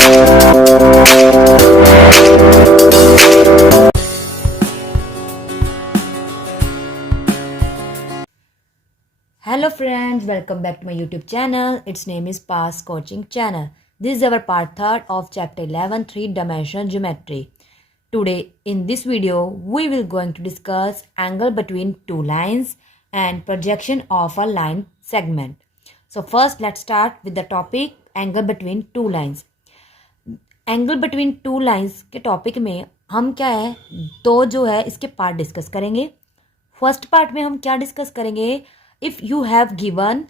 Hello friends, welcome back to my YouTube channel. Its name is Pass Coaching Channel. This is our part 3 of chapter 11, 3-dimensional geometry. Today in this video, we will going to discuss angle between two lines and projection of a line segment. So first let's start with the topic angle between two lines. Angle between two lines के topic में हम क्या है दो जो है इसके part discuss करेंगे. फर्स्ट पार्ट में हम क्या डिस्कस करेंगे, if you have given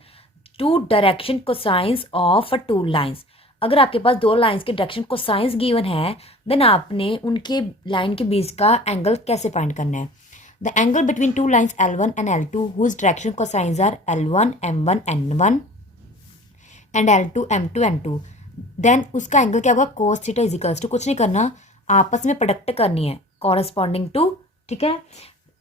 two direction cosines of two lines. अगर आपके पास दो लाइंस के डायरेक्शन कोसाइंस गिवन है देन आपने उनके लाइन के बीच का एंगल कैसे फाइंड करना है. The angle between two lines L1 and L2 whose direction cosines are L1 M1 N1 and L2 M2 N2. Then उसका एंगल क्या होगा, कोस थीटा इजिकल्स टू, कुछ नहीं करना, आपस में प्रोडक्ट करनी है कॉरस्पॉन्डिंग टू. ठीक है,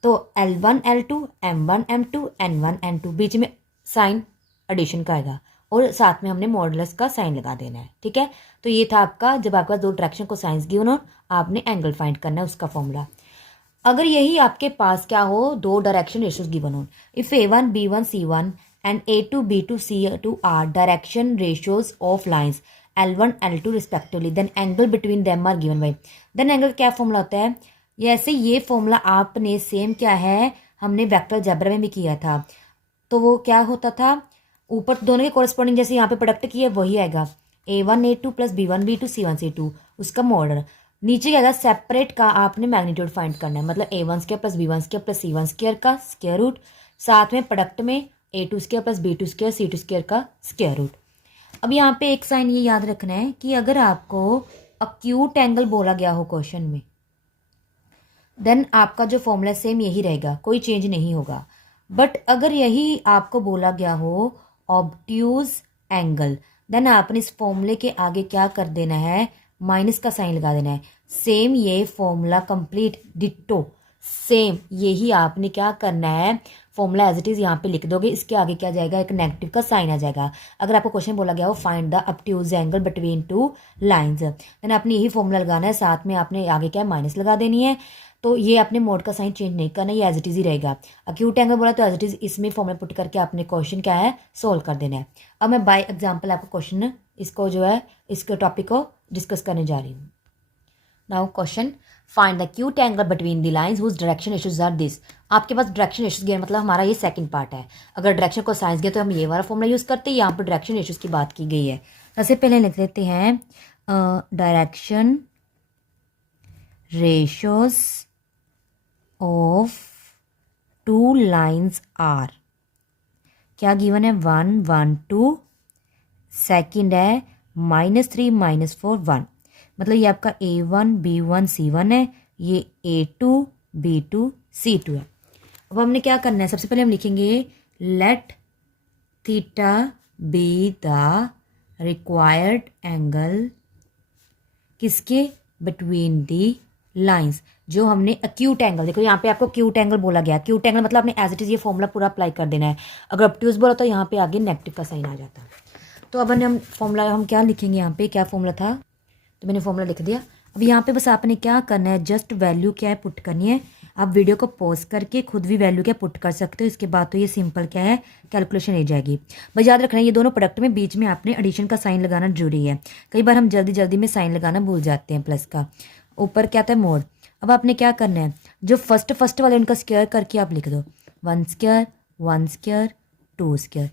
तो L1 L2 M1 M2 N1 N2 बीच में साइन एडिशन का आएगा और साथ में हमने मॉडुलस का साइन लगा देना है. ठीक है, तो ये था आपका, जब आपके पास दो डायरेक्शन को साइंस गिवन हो आपने एंगल फाइंड करना है उसका फॉर्मूला. अगर यही आपके पास क्या हो, दो डायरेक्शन रेशियोज गिवन हो, if A1 B1 C1 and A2 B2 C2 are direction ratios of lines L1 L2 respectively, then angle between them are given by. Then angle क्या फॉर्मूला होता है, ऐसे ये फॉर्मूला आपने सेम क्या है हमने वेक्टर अलजेब्रा में भी किया था. तो वो क्या होता था, ऊपर दोनों के कॉरस्पॉन्डिंग जैसे यहाँ पे प्रोडक्ट किया वही आएगा, A1 A2 plus B1 B2 C1 C2 उसका मॉडल. नीचे क्या आएगा, सेपरेट का आपने मैग्नीट्यूड फाइंड करना है, मतलब A1 square plus B1 square plus C1 square का स्क्वायर रूट, साथ में प्रोडक्ट में A2 square plus B2 square C2 square का स्क्वायर रूट. अब यहाँ पे एक साइन ये याद रखना है कि अगर आपको अक्यूट एंगल बोला गया हो क्वेश्चन में देन आपका जो फॉर्मूला सेम यही रहेगा, कोई चेंज नहीं होगा. बट अगर यही आपको बोला गया हो ऑब्ट्यूज एंगल देन आपने इस फॉर्मूले के आगे क्या कर देना है, माइनस का साइन लगा देना है. सेम ये फॉर्मूला कंप्लीट डिट्टो सेम यही आपने क्या करना है, फॉर्मूला एज इट इज़ यहाँ पे लिख दोगे, इसके आगे क्या जाएगा, एक नेगेटिव का साइन आ जाएगा. अगर आपको क्वेश्चन बोला गया हो find the obtuse angle between two lines then आपने यही फॉर्मूला लगाना है, साथ में आपने आगे क्या माइनस लगा देनी है. तो ये आपने मोड का साइन चेंज नहीं करना, ये एज इट इज़ ही रहेगा. अक्यूट एंगल बोला तो एज इट इज़ इसमें फॉर्मूला पुट करके आपने क्वेश्चन क्या है सोल्व कर देना है. अब मैं बाय एग्जाम्पल आपको क्वेश्चन इसको जो है इसके टॉपिक को डिस्कस करने जा रही हूँ. Now question, find the acute angle between the lines whose direction ratios are this. आपके पास डायरेक्शन रेशियोज गया मतलब हमारा ये सेकंड पार्ट है. अगर डायरेक्शन को साइंस गया तो हम ये वाला फॉर्मूला यूज़ करते हैं, यहाँ पर डायरेक्शन रेशियोज की बात की गई है. सबसे पहले लिख लेते हैं direction ratios of two lines are. क्या गिवन है, 1 1 2, सेकेंड है -3 -4 1, मतलब ये आपका A1 B1 C1 है, ये A2 B2 C2 है. अब हमने क्या करना है, सबसे पहले हम लिखेंगे let theta be the required angle किसके, बिटवीन दी लाइंस, जो हमने अक्यूट एंगल, देखो यहाँ पे आपको क्यूट एंगल बोला गया, क्यूट एंगल मतलब आपने एज इट इज़ ये फॉर्मूला पूरा अप्लाई कर देना है. अगर ऑब्ट्यूज बोला तो यहाँ पे आगे नेगेटिव का साइन आ जाता है. तो अब हम फॉर्मूला हम क्या लिखेंगे, यहाँ पे क्या फॉर्मूला था, तो मैंने फॉर्मूला लिख दिया. अब यहाँ पे बस आपने क्या करना है, जस्ट वैल्यू क्या है पुट करनी है. आप वीडियो को पॉज करके खुद भी वैल्यू क्या पुट कर सकते हो, इसके बाद तो ये सिंपल क्या है कैलकुलेशन हो जाएगी. बस याद रखना है ये दोनों प्रोडक्ट में बीच में आपने एडिशन का साइन लगाना जरूरी है. कई बार हम जल्दी जल्दी में साइन लगाना भूल जाते हैं, प्लस का ऊपर क्या था मोड. अब आपने क्या करना है, जो फर्स्ट वाले उनका स्क्वायर करके आप लिख दो, 1 स्क्वायर 1 स्क्वायर 2 स्क्वायर.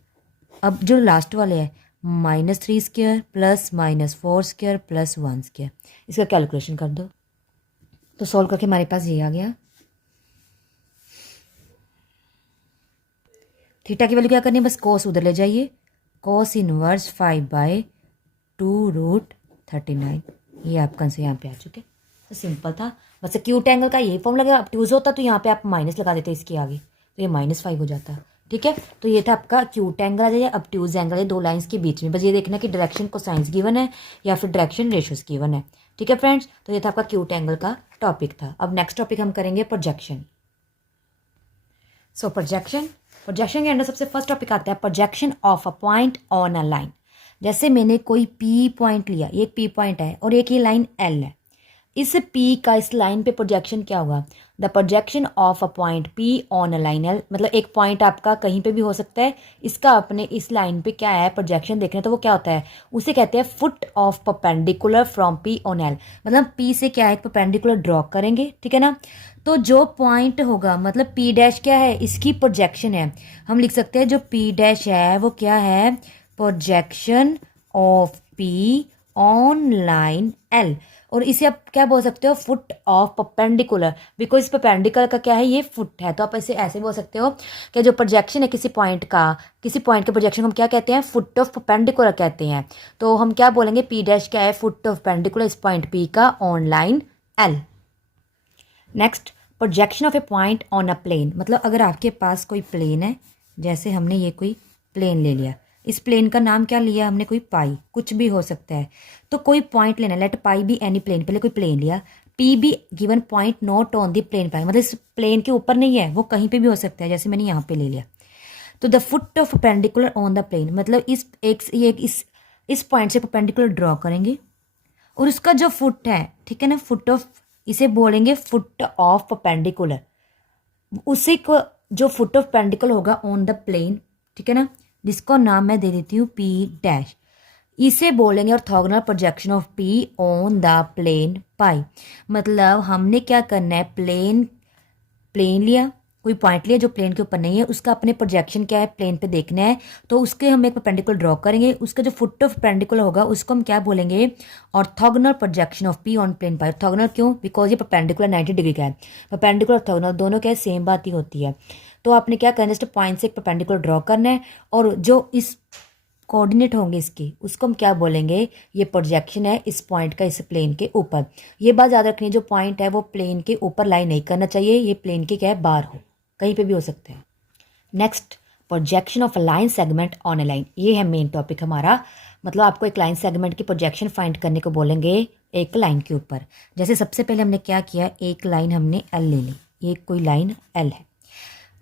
अब जो लास्ट वाले है -3 square plus -4 square plus 1 square, इसका कैलकुलेशन कर दो. तो सॉल्व करके हमारे पास ये आ गया. थीटा की वैल्यू क्या करनी है, बस कोस उधर ले जाइए, कोस इनवर्स 5/2√39, ये आपका आंसर यहाँ पे आ चुके. तो सिंपल था, बस क्यूट एंगल का यही फॉर्म लगा. ऑब्ट्यूज होता तो यहाँ पे आप माइनस लगा देते इसके आगे, तो ये -5 हो जाता. ठीक है, तो ये था आपका क्यूट एंगल आ जाए, ऑब्ट्यूज एंगल है दो लाइंस के बीच में. बस ये देखना कि डायरेक्शन को साइंस गिवन है या फिर डायरेक्शन रेशियोज गिवन है. ठीक है फ्रेंड्स, तो ये था आपका क्यूट एंगल का टॉपिक था. अब नेक्स्ट टॉपिक हम करेंगे प्रोजेक्शन. सो प्रोजेक्शन के अंदर सबसे फर्स्ट टॉपिक आता है projection of a point on a line. जैसे मैंने कोई पी पॉइंट लिया, ये एक पी पॉइंट है और एक ये लाइन एल है, इस पी का इस लाइन पे प्रोजेक्शन क्या होगा, the projection of a point P on a line L, मतलब एक पॉइंट आपका कहीं पे भी हो सकता है, इसका अपने इस लाइन पे क्या है प्रोजेक्शन देखने, तो वो क्या होता है, उसे कहते हैं foot of perpendicular from P on L, मतलब पी से क्या है परपेंडिकुलर ड्रॉ करेंगे, ठीक है ना। तो जो पॉइंट होगा मतलब पी डैश क्या है, इसकी प्रोजेक्शन है, हम लिख सकते हैं जो पी डैश है वो क्या है, projection of P on line L, और इसे आप क्या बोल सकते हो, foot of perpendicular, because perpendicular का क्या है, ये फुट है, तो आप इसे ऐसे बोल सकते हो कि जो प्रोजेक्शन है किसी पॉइंट के प्रोजेक्शन को हम क्या कहते हैं, फुट ऑफ परपेंडिकुलर कहते हैं। तो हम क्या बोलेंगे, पी डैश क्या है, फुट ऑफ परपेंडिकुलर इस पॉइंट पी का on line L. Next, projection of a point on a plane, मतलब अगर आपके पास कोई प्लेन है, जैसे हमने ये कोई प्लेन ले लिया, इस प्लेन का नाम क्या लिया हमने, कोई पाई, कुछ भी हो सकता है, तो कोई पॉइंट लेना, let pi be any plane, पहले कोई प्लेन लिया, P be given point not on the plane pi, मतलब इस प्लेन के ऊपर नहीं है, वो कहीं पे भी हो सकता है, जैसे मैंने यहाँ पे ले लिया, तो the foot of perpendicular on the plane, मतलब इस पॉइंट से परपेंडिकुलर ड्रॉ करेंगे और उसका जो फुट है, ठीक है ना, फुट ऑफ, इसे बोलेंगे फुट ऑफ परपेंडिकुलर, उसी को जो फुट ऑफ परपेंडिकुलर होगा ऑन द प्लेन, ठीक है ना, जिसको नाम मैं दे देती हूँ पी डैश, इसे बोलेंगे orthogonal projection of P on the plane pi, मतलब हमने क्या करना है, प्लेन लिया, कोई पॉइंट लिया जो प्लेन के ऊपर नहीं है, उसका अपने प्रोजेक्शन क्या है प्लेन पे देखना है, तो उसके हम एक परपेंडिकुलर ड्रॉ करेंगे, उसका जो फुट ऑफ परपेंडिकुलर होगा उसको हम क्या बोलेंगे, orthogonal projection of P on plane pi. Orthogonal क्यों, बिकॉज ये परपेंडिकुलर 90 डिग्री का है, परपेंडिकुलर ऑर्थोगोनल दोनों क्या है, सेम बात ही होती है। तो आपने क्या करना है, जस्ट पॉइंट से एक परपेंडिकुलर ड्रॉ करना है, और जो इस कोऑर्डिनेट होंगे इसके, उसको हम क्या बोलेंगे, ये प्रोजेक्शन है इस पॉइंट का इस प्लेन के ऊपर। ये बात याद रखनी है, जो पॉइंट है वो प्लेन के ऊपर लाइन नहीं करना चाहिए, ये प्लेन के क्या है बाहर हो, कहीं पे भी हो सकते हैं। Next, projection of a line segment on a line, ये है मेन टॉपिक हमारा, मतलब आपको एक लाइन सेगमेंट की प्रोजेक्शन फाइंड करने को बोलेंगे एक लाइन के ऊपर। जैसे सबसे पहले हमने क्या किया, एक लाइन हमने एल ले ली, ये कोई लाइन एल है,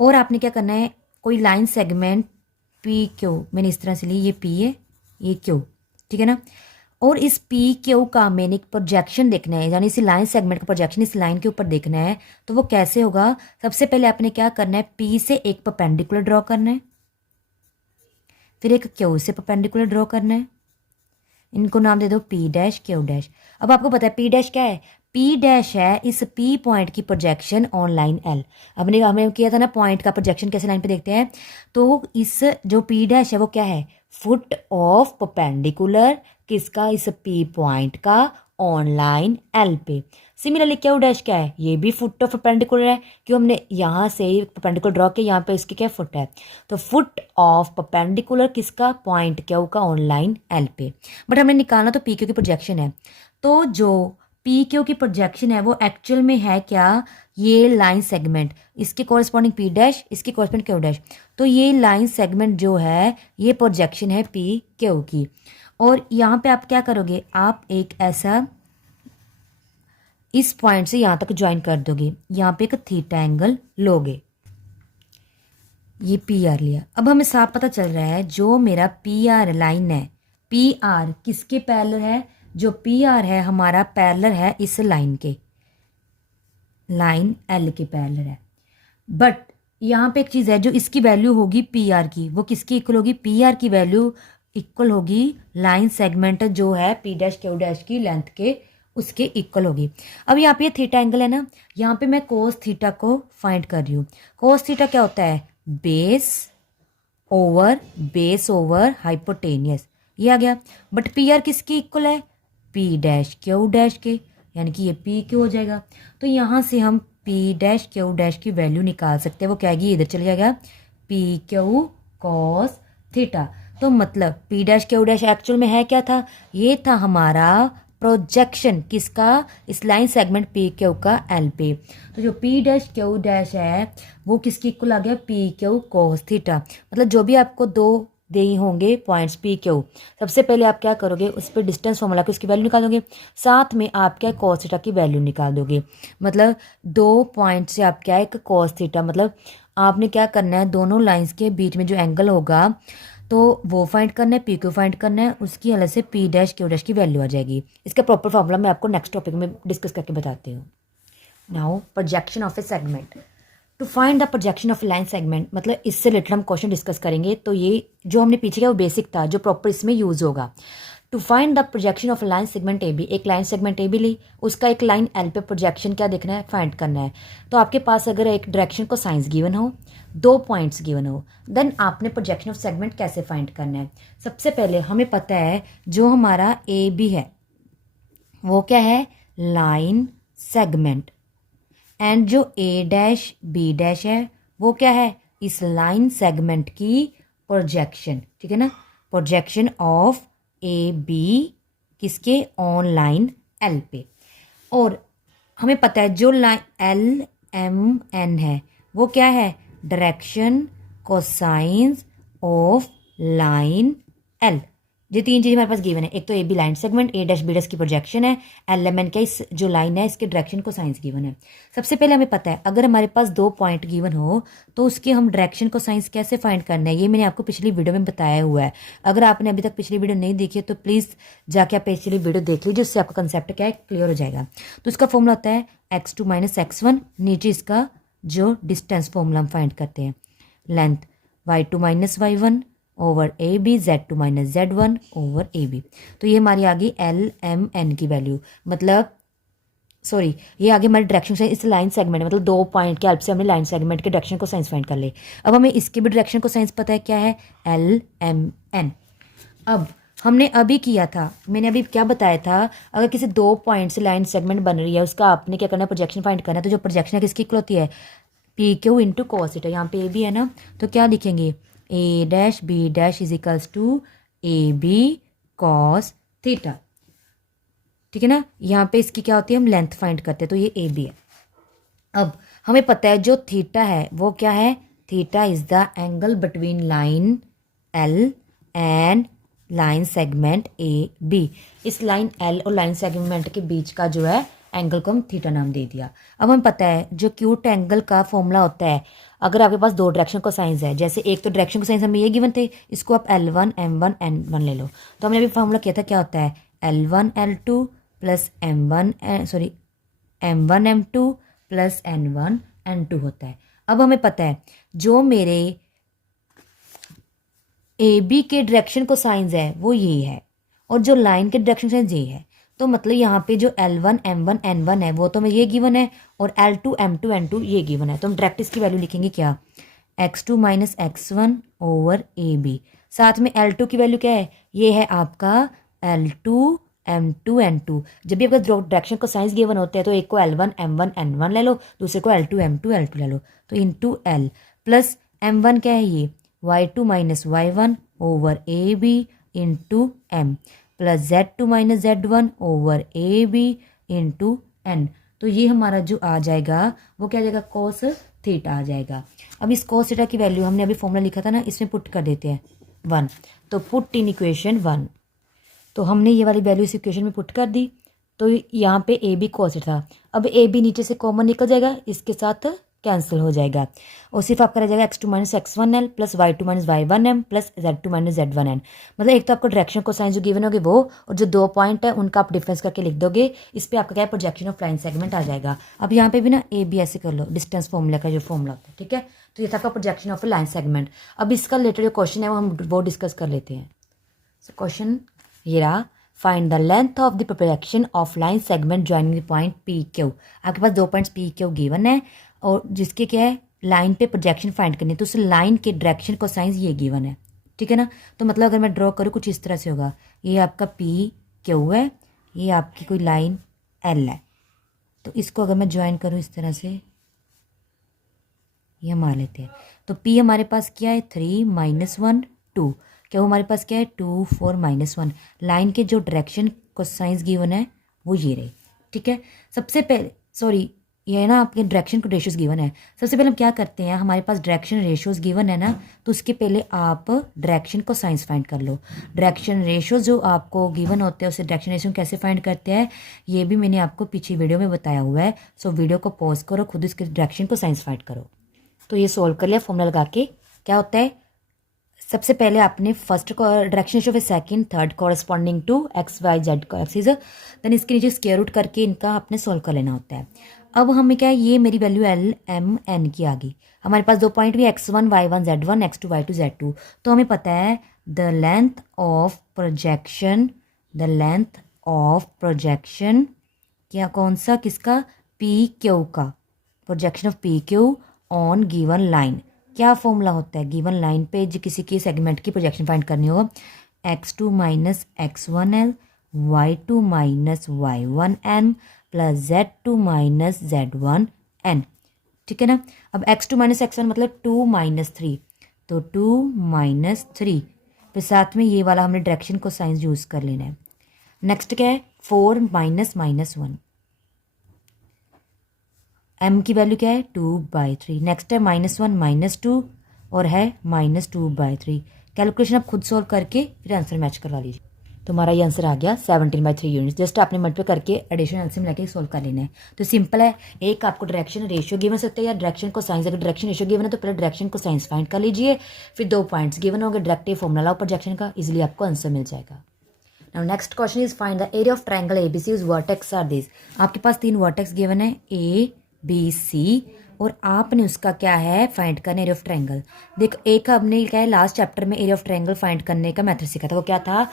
और आपने क्या करना है, कोई लाइन सेगमेंट पी क्यू, मैंने इस तरह से ली, ये पी है ये क्यू, ठीक है ना, और इस पी क्यू का मैंने एक प्रोजेक्शन देखना है, यानी इस लाइन सेगमेंट का प्रोजेक्शन इस लाइन के ऊपर देखना है, तो वो कैसे होगा, सबसे पहले आपने क्या करना है, पी से एक परपेंडिकुलर ड्रॉ करना है, फिर एक क्यू से परपेंडिकुलर ड्रॉ करना है, इनको नाम दे दो पी डैश क्यू डैश। अब आपको पता है पी डैश क्या है, पी डैश है इस पी पॉइंट की प्रोजेक्शन ऑन लाइन एल। हमने हमने किया था ना पॉइंट का प्रोजेक्शन कैसे लाइन पे देखते हैं, तो इस जो पी डैश है वो क्या है, फुट ऑफ परपेंडिकुलर किसका, इस पी पॉइंट का ऑन लाइन एल पे। सिमिलरली क्यू डैश क्या है, ये भी फुट ऑफ परपेंडिकुलर है, क्यों हमने यहाँ से परपेंडिकुलर ड्रॉ किया, यहाँ पे इसकी क्या फुट है, तो फुट ऑफ परपेंडिकुलर किसका, पॉइंट क्यू का ऑन लाइन एल पे। बट हमें निकालना तो पी क्यू की प्रोजेक्शन है, तो जो पी क्यू की प्रोजेक्शन है वो एक्चुअल में है क्या, ये लाइन सेगमेंट, इसके कॉरेस्पॉन्डिंग पी डैश, इसके कॉरेस्पॉन्डिंग क्यू डैश, तो ये लाइन सेगमेंट जो है ये प्रोजेक्शन है पी क्यू की। और यहाँ पे आप क्या करोगे, आप एक ऐसा इस पॉइंट से यहाँ तक ज्वाइन कर दोगे, यहाँ पे एक थीटा एंगल लोगे, ये पी आर लिया। अब हमें साफ पता चल रहा है जो मेरा पी आर लाइन है, पी आर किसके पैरेलल है, जो पी आर है हमारा पैरेलल है इस लाइन के, लाइन एल के पैरेलल है। बट यहाँ पे एक चीज़ है, जो इसकी वैल्यू होगी पी आर की, वो किसकी इक्वल होगी, पी आर की वैल्यू इक्वल होगी लाइन सेगमेंट जो है पी डैश क्यू डैश की लेंथ के, उसके इक्वल होगी। अब यहाँ पे थीटा एंगल है ना, यहाँ पे मैं कोस थीटा को फाइंड कर रही हूँ। कोस थीटा क्या होता है, बेस ओवर हाइपोटेनियस, ये आ गया। बट पी आर किसकी इक्वल है, पी डैश क्यू डैश के, यानी कि ये पी क्यू हो जाएगा। तो यहाँ से हम पी डैश क्यू डैश की वैल्यू निकाल सकते हैं, वो क्या आएगी, इधर चले जाएगा, पी क्यू कॉस थीटा। तो मतलब P dash Q dash actual में है क्या था, ये था हमारा प्रोजेक्शन किसका, इस लाइन सेगमेंट पी क्यू का एल पे। तो जो पी डैश क्यू डैश है वो किसकी इक्वल आ गया, पी क्यू कॉस थीटा। मतलब जो भी आपको दो दे होंगे पॉइंट्स पी क्यू, सबसे पहले आप क्या करोगे, उस पर डिस्टेंस फॉर्मूला को उसकी वैल्यू निकाल दोगे, साथ में आप क्या कॉस थीटा की वैल्यू निकाल दोगे। मतलब दो पॉइंट से आप क्या एक कॉस थीटा, मतलब आपने क्या करना है, दोनों लाइंस के बीच में जो एंगल होगा, तो वो फाइंड करना है, पी क्यू फाइंड करना है, उसकी अलग से पी डैश क्यू डैश की वैल्यू आ जाएगी। इसका प्रॉपर फॉर्मूला मैं आपको नेक्स्ट टॉपिक में डिस्कस करके बताती हूँ। Now projection of a segment. To find the projection of line segment, मतलब इससे रिलेटेड हम क्वेश्चन डिस्कस करेंगे। तो ये जो हमने पीछे किया वो बेसिक था, जो प्रॉपर इसमें यूज होगा। To find the projection of line segment A B, एक लाइन सेगमेंट ए बी ली, उसका एक लाइन एल पे प्रोजेक्शन क्या देखना है, फाइंड करना है। तो आपके पास अगर एक डायरेक्शन को साइंस गिवन हो, 2 पॉइंट्स गिवन हो, देन आपने प्रोजेक्शन ऑफ सेगमेंट कैसे फाइंड करना है। सबसे पहले हमें पता है जो हमारा ए बी है वो क्या है, लाइन सेगमेंट, एंड जो ए डैश बी डैश है वो क्या है, इस लाइन सेगमेंट की प्रोजेक्शन। ठीक है ना, प्रोजेक्शन ऑफ ए बी किसके, ऑन लाइन एल पे। और हमें पता है जो लाइन एल एम एन है वो क्या है, direction cosines of line L. ये 3 चीज़ हमारे पास गिवन है। एक तो A B line segment, A dash B dash की प्रोजेक्शन है, एल एम एन का इस जो लाइन है इसके डायरेक्शन को साइंस गिवन है। सबसे पहले हमें पता है अगर हमारे पास 2 पॉइंट गिवन हो तो उसके हम डायरेक्शन को साइंस कैसे फाइंड करना है, ये मैंने आपको पिछली वीडियो में बताया हुआ है। अगर आपने अभी तक पिछली वीडियो नहीं देखी है तो प्लीज़ जाके आप पिछली वीडियो देख लीजिए, उससे आपका कंसेप्ट क्या है क्लियर हो जाएगा। तो इसका फॉर्मूला होता है x2 माइनस x1, नीचे इसका जो डिस्टेंस फॉर्मूला हम फाइंड करते हैं, length y2 minus y1 over A B, Z2 minus Z1 over A B. तो ये हमारी आ गई एल एम एन की वैल्यू, मतलब सॉरी ये आगे हमारे डायरेक्शन से इस लाइन सेगमेंट, मतलब 2 पॉइंट के हेल्प से हमने लाइन सेगमेंट के डायरेक्शन को साइंस फाइंड कर ले। अब हमें इसके भी डायरेक्शन को साइंस पता है क्या है, एल एम एन। अब हमने अभी किया था, मैंने अभी क्या बताया था, अगर किसी 2 पॉइंट से लाइन सेगमेंट बन रही है उसका आपने क्या करना है, प्रोजेक्शन फाइंड करना है। तो जो प्रोजेक्शन है किसकी इक्वल होती है, P Q into cos theta. यहाँ पे ए बी है ना, तो क्या लिखेंगे, A dash B dash is equals to A B cos theta. ठीक है ना, यहाँ पे इसकी क्या होती है, हम लेंथ फाइंड करते हैं, तो ये ए बी है। अब हमें पता है जो थीटा है वो क्या है, theta is the angle between line L and line segment A B. इस लाइन एल और लाइन सेगमेंट के बीच का जो है एंगल को हम थीटा नाम दे दिया। अब हमें पता है जो क्यूट एंगल का फॉर्मूला होता है, अगर आपके पास 2 डायरेक्शन को साइंस है, जैसे एक तो डायरेक्शन को साइंस हमें ये गिवन थे, इसको आप L1 M1 N1 ले लो। तो हमने अभी फॉर्मूला किया था, क्या होता है, L1 L2 plus M1 M2 plus N1 N2 होता है। अब हमें पता है जो मेरे ए बी के डायरेक्शन को साइंस है वो ये है, और जो लाइन के डायरेक्शन साइंस ये है। तो मतलब यहाँ पे जो L1 M1 N1 है वो तो हमें ये गिवन है, और L2 M2 N2 ये गिवन है। तो हम डायरेक्ट इसकी वैल्यू लिखेंगे क्या, x2 minus x1 over A B. साथ में L2 की वैल्यू क्या है, ये है आपका L2 M2 N2। जब भी आपका डायरेक्शन को साइंस गिवन होते हैं तो एक को L1 M1 N1 ले लो, दूसरे को L2 M2 L2 ले लो। तो इंटू L प्लस M1 क्या है, ये y2 minus y1 over A B into M plus Z2 minus Z1 over A B into N। तो ये हमारा जो आ जाएगा वो क्या आ जाएगा, कोस थीटा आ जाएगा। अब इस कोस थीटा की वैल्यू हमने अभी फॉर्मूला लिखा था ना, इसमें पुट कर देते हैं 1। तो पुट इन इक्वेशन 1, तो हमने ये वाली वैल्यू इस इक्वेशन में पुट कर दी। तो यहाँ पे ए बी कोस था। अब ए बी नीचे से कॉमन निकल जाएगा, इसके साथ कैंसिल हो जाएगा, और सिर्फ आपका रह जाएगा x2 minus x1 L plus y2 minus y1 M plus z2 minus z1 N. मतलब एक तो आपको डायरेक्शन को साइंस जो गिवन होगी वो, और जो 2 पॉइंट है उनका आप डिफरेंस करके लिख दोगे। इस पर आपका क्या है, प्रोजेक्शन ऑफ लाइन सेगमेंट आ जाएगा। अब यहाँ पे भी ना ए बी ऐसे कर लो, डिस्टेंस फॉर्मूला का जो फॉर्मूला होता है। ठीक है, तो ये था आपका प्रोजेक्शन ऑफ लाइन सेगमेंट। अब इसका रिलेटेड जो क्वेश्चन है वो हम वो डिस्कस कर लेते हैं। क्वेश्चन ये रहा, find the length of the projection of line segment joining the point P Q. आपके पास 2 पॉइंट्स पी क्यू गिवन है, और जिसके क्या है, लाइन पे प्रोजेक्शन फाइंड करनी है। तो उस लाइन के डायरेक्शन को साइंस ये गिवन है। ठीक है ना, तो मतलब अगर मैं ड्रॉ करूँ कुछ इस तरह से होगा, ये आपका पी क्यू है, ये आपकी कोई लाइन एल है। तो इसको अगर मैं ज्वाइन करूँ इस तरह से, ये मान लेते हैं। तो पी हमारे पास क्या है, 3 माइनस 1 2, क्या वो हमारे पास क्या है 2 4 माइनस 1। लाइन के जो डायरेक्शन को साइंस गिवन है वो ये रहे। ठीक है, सबसे पहले सॉरी ये है ना आपके डायरेक्शन को रेशियोज गिवन है। सबसे पहले हम क्या करते हैं, हमारे पास डायरेक्शन रेशियोज गिवन है ना, तो उसके पहले आप डायरेक्शन को साइंस फाइंड कर लो। डायरेक्शन रेशियो जो आपको गिवन होते हैं उसे डायरेक्शन रेशियो कैसे फाइंड करते हैं ये भी मैंने आपको पीछे वीडियो में बताया हुआ है। सो वीडियो को पॉज करो, खुद इसके डायरेक्शन को साइंस फाइंड करो। तो ये सोल्व कर लिया फॉर्मूला लगा के। क्या होता है, सबसे पहले आपने फर्स्ट डायरेक्शन रेशियो फिर second third corresponding to X Y Z का एक्सिस, देन इसके नीचे स्क्वायर रूट करके इनका आपने सॉल्व कर लेना होता है। अब हमें क्या है, ये मेरी वैल्यू एल एम एन की आ गई। हमारे पास दो पॉइंट भी x1 y1 z1 x2 y2 z2, तो हमें पता है द लेंथ ऑफ प्रोजेक्शन क्या कौन सा किसका, पी क्यू का, projection of P Q on given line. क्या फॉर्मूला होता है, गिवन लाइन पे जो किसी की सेगमेंट की प्रोजेक्शन फाइंड करनी हो, x2 minus x1l y2 minus y1n plus z2 minus z1n। ठीक है ना। अब x2 माइनस x1 मतलब 2 माइनस 3, तो 2 माइनस 3, फिर साथ में ये वाला हमने डायरेक्शन को साइंस यूज़ कर लेना है। नेक्स्ट क्या है, 4 माइनस माइनस 1, m की वैल्यू क्या है 2/3। नेक्स्ट है -1 -2 और है -2/3। कैलकुलेशन आप खुद सॉल्व करके फिर आंसर मैच करवा लीजिए। तो हमारा ये आंसर आ गया 17/3 यूनिट्स। जस्ट आपने मल्टीप्लाई करके एडिशन एलसीएम लेके सॉल्व कर लेना है। तो सिंपल है, एक आपको डायरेक्शन रेशियो गिवन सकते हैं या डायरेक्शन को साइंस। अगर डायरेक्शन रेशियो गिवन है तो पहले डायरेक्शन को साइंस फाइंड कर लीजिए, फिर 2 पॉइंट्स गिवन होंगे, डायरेक्ट फॉर्मूला लाओ प्रोजेक्शन का, इजिली आपको आंसर मिल जाएगा। Now next question is find the area of triangle ABC use vertex are this. आपके पास 3 वर्टेक्स गिवन है ए बी सी, और आपने उसका क्या है फाइंड करना एरिया ऑफ ट्रायंगल। देखो एक हमने क्या है लास्ट चैप्टर में एरिया ऑफ ट्रायंगल फाइंड करने का मेथड सीखा था, वो क्या था,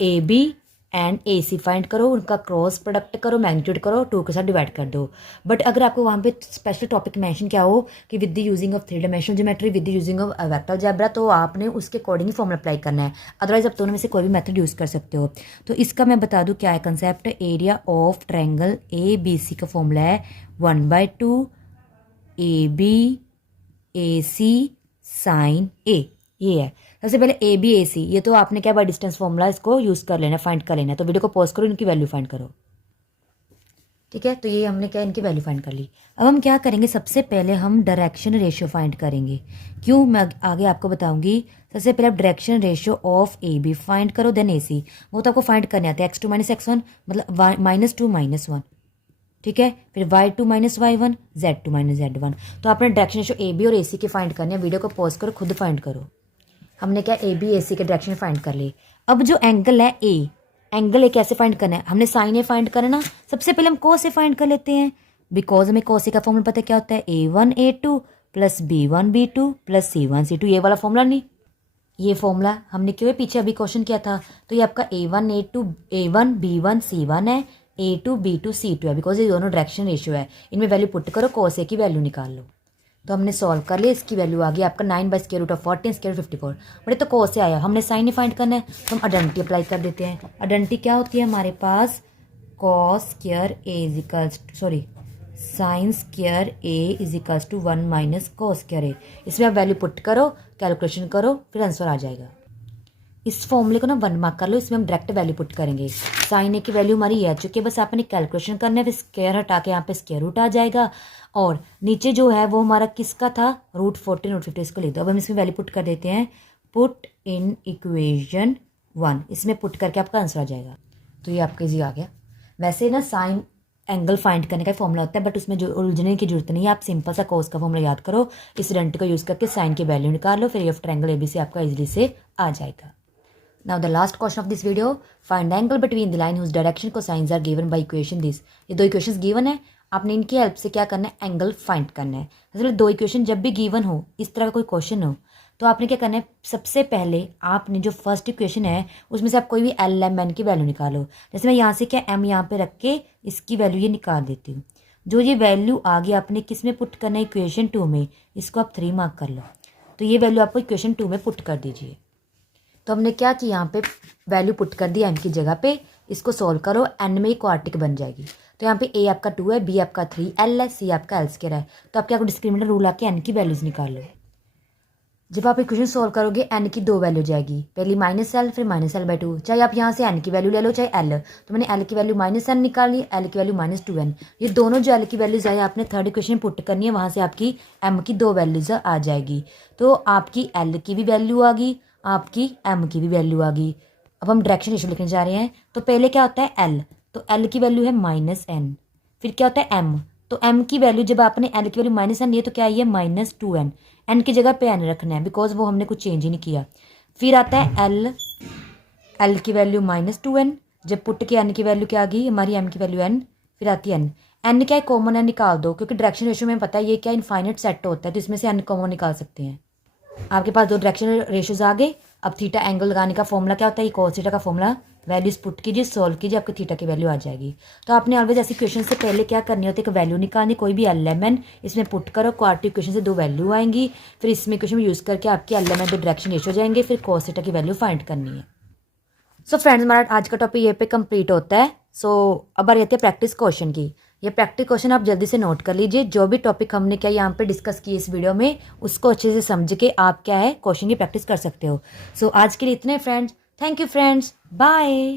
A B and A C find करो, उनका क्रॉस प्रोडक्ट करो, मैग्नीट्यूड करो, 2 के साथ डिवाइड कर दो। बट अगर आपको वहाँ पे स्पेशल टॉपिक मेंशन क्या हो कि with the using of 3 dimensional geometry, with the using of vector algebra, तो आपने उसके अकॉर्डिंग ही फॉर्मूला अप्लाई करना है। अदरवाइज आप दोनों में से कोई भी मेथड यूज़ कर सकते हो। तो इसका मैं बता दूँ क्या है concept. Area of triangle A B C का फॉर्मूला है 1/2 A B A C sign ए। ये है सबसे पहले ए बी ए सी, ये तो आपने क्या बाय डिस्टेंस फॉर्मूला इसको यूज़ कर लेना, फाइंड कर लेना। तो वीडियो को पॉज करो, इनकी वैल्यू फाइंड करो। ठीक है, तो ये हमने क्या इनकी वैल्यू फाइंड कर ली। अब हम क्या करेंगे, सबसे पहले हम डायरेक्शन रेशियो फाइंड करेंगे। क्यों, मैं आगे आपको बताऊंगी। सबसे पहले आप direction ratio of A B find करो, देन ए सी। वो तो आपको फाइंड करने आते हैं, x2 माइनस x1 मतलब -2 -1। ठीक है, फिर y2 minus y1 z2 minus z1। तो आपने डायरेक्शन रेशियो ए बी और ए सी के फाइंड करने हैं। वीडियो को पॉज करो, खुद फाइंड करो। हमने क्या ए बी ए सी के डायरेक्शन फाइंड कर ली। अब जो एंगल है ए, एंगल ए कैसे फाइंड करना है, हमने साइन ए फाइंड करना। सबसे पहले हम कोस ए फाइंड कर लेते हैं, बिकॉज हमें कोस ए का फॉर्मूला पता है क्या होता है, A1 A2 plus B1 B2 plus C1 C2। ये वाला फॉर्मूला नहीं, ये फॉर्मूला हमने क्यों पीछे अभी क्वेश्चन किया था। तो ये आपका A1 B1 C1 है, A2 B2 C2 है, बिकॉज ये दोनों डायरेक्शन रेशियो है। इनमें वैल्यू पुट करो, कोस ए की वैल्यू निकाल लो। तो हमने सॉल्व कर लिया, इसकी वैल्यू आ गई आपका 9/√14 स्क्वायर 54। बड़े तो कोस से आया, हमने साइन ही फाइंड करना है, तो हम आइडेंटिटी अप्लाई कर देते हैं। आइडेंटिटी क्या होती है हमारे पास, cos square A equals sorry sine square A equals to 1 minus cos square A. इसमें आप वैल्यू पुट करो, कैलकुलेशन करो, फिर आंसर आ जाएगा। इस फॉर्मूले को ना 1 मार्क कर लो, इसमें हम डायरेक्ट वैल्यू पुट करेंगे। साइन ए की वैल्यू हमारी ये आ चुकी है, बस आपने कैलकुलेशन करना है, फिर स्क्वायर हटा के यहाँ पे स्क्वायर रूट आ जाएगा। और नीचे जो है वो हमारा किसका था, √14 √50, इसको लिख दो। अब हम इसमें वैल्यू पुट कर देते हैं, पुट इन इक्वेशन 1, इसमें पुट करके आपका आंसर आ जाएगा। तो ये आपका इजी आ गया। वैसे ना साइन एंगल फाइंड करने का फॉर्मूला होता है, बट उसमें जो उलझने की जरूरत नहीं है। आप सिंपल सा कोस का फॉर्मूला याद करो, इस आइडेंटिटी को यूज़ करके साइन की वैल्यू निकाल लो, फिर एरिया ऑफ ट्रायंगल एबीसी आपका इजीली से आ जाएगा। Now the last question of this video, find angle between the line whose direction cosines are given by equation this। ये 2 इक्वेशंस गिवन है, आपने इनकी हेल्प से क्या करना है, एंगल फाइंड करना है। असल 2 इक्वेशन जब भी गिवन हो, इस तरह का कोई क्वेश्चन हो, तो आपने क्या करना है, सबसे पहले आपने जो फर्स्ट इक्वेशन है उसमें से आप कोई भी एल एम एन की वैल्यू निकालो। जैसे मैं यहाँ से क्या एम यहाँ पे रख के इसकी वैल्यू ये निकाल देती हूँ। जो ये वैल्यू आ गई आपने किस में पुट करना है, इक्वेशन 2 में, इसको आप 3 मार्क कर लो। तो ये वैल्यू आपको इक्वेशन 2 में पुट कर दीजिए। तो हमने क्या किया, यहाँ पे वैल्यू पुट कर दी एन की जगह पे, इसको सॉल्व करो, एन में ही क्वाड्रेटिक बन जाएगी। तो यहाँ पे ए आपका 2 है, बी आपका 3 एल है, सी आपका एल स्क्वायर है। तो आप क्या डिस्क्रिमिनेंट रूल आके एन की वैल्यूज निकाल लो। जब आप इक्वेशन सॉल्व करोगे एन की 2 वैल्यू जाएगी, पहली -L फिर -L/2। चाहे आप यहाँ से एन की वैल्यू ले लो चाहे एल। तो मैंने एल की वैल्यू -N निकाली, एल की वैल्यू -2N। ये दोनों जो एल की वैल्यूज आई आपने थर्ड इक्वेशन पुट करनी है, वहाँ से आपकी एम की 2 वैल्यूज आ जाएगी। तो आपकी एल की भी वैल्यू आ गई, आपकी एम की भी वैल्यू आ गई। अब हम डायरेक्शन रेशियो लिखने जा रहे हैं। तो पहले क्या होता है एल, तो एल की वैल्यू है -N। फिर क्या होता है एम, तो एम की वैल्यू जब आपने एल की वैल्यू -N लिए तो क्या आई है, -2N। एन की जगह पे एन रखना है, बिकॉज वो हमने कुछ चेंज ही नहीं किया। फिर आता है एल, एल की वैल्यू -2n, जब पुट की एन की वैल्यू क्या आ गई हमारी, एम की वैल्यू एन, फिर आती है एन। एन क्या है, कॉमन है, निकाल दो, क्योंकि डायरेक्शन रेशियो में पता है ये क्या इनफाइनाइट सेट होता है, तो इसमें से एन कॉमन निकाल सकते हैं। आपके पास 2 डायरेक्शन रेशियोज आ गए। अब थीटा एंगल लगाने का फॉर्मूला क्या होता है, cos थीटा का फॉर्मूला, वैल्यूज पुट कीजिए, सोल्व कीजिए, आपकी थीटा की वैल्यू आ जाएगी। तो आपने ऑलवेज ऐसी क्वेश्चन से पहले क्या करनी होती है, एक वैल्यू निकालनी, कोई भी एलिमेंट इसमें पुट करो, क्वाड्रेटिक इक्वेशन से 2 वैल्यू आएंगी, फिर इसमें इक्वेशन में यूज़ करके आपके एलिमेंट 2 डायरेक्शन रेशियो जाएंगे, फिर cos थीटा की वैल्यू फाइंड करनी है। सो फ्रेंड्स, हमारा आज का टॉपिक ये पे कंप्लीट होता है। सो अब बारी आती है प्रैक्टिस क्वेश्चन की। ये प्रैक्टिस क्वेश्चन आप जल्दी से नोट कर लीजिए। जो भी टॉपिक हमने क्या यहाँ पे डिस्कस किए इस वीडियो में, उसको अच्छे से समझ के आप क्या है क्वेश्चन की प्रैक्टिस कर सकते हो। सो आज के लिए इतने friends, thank you friends, bye.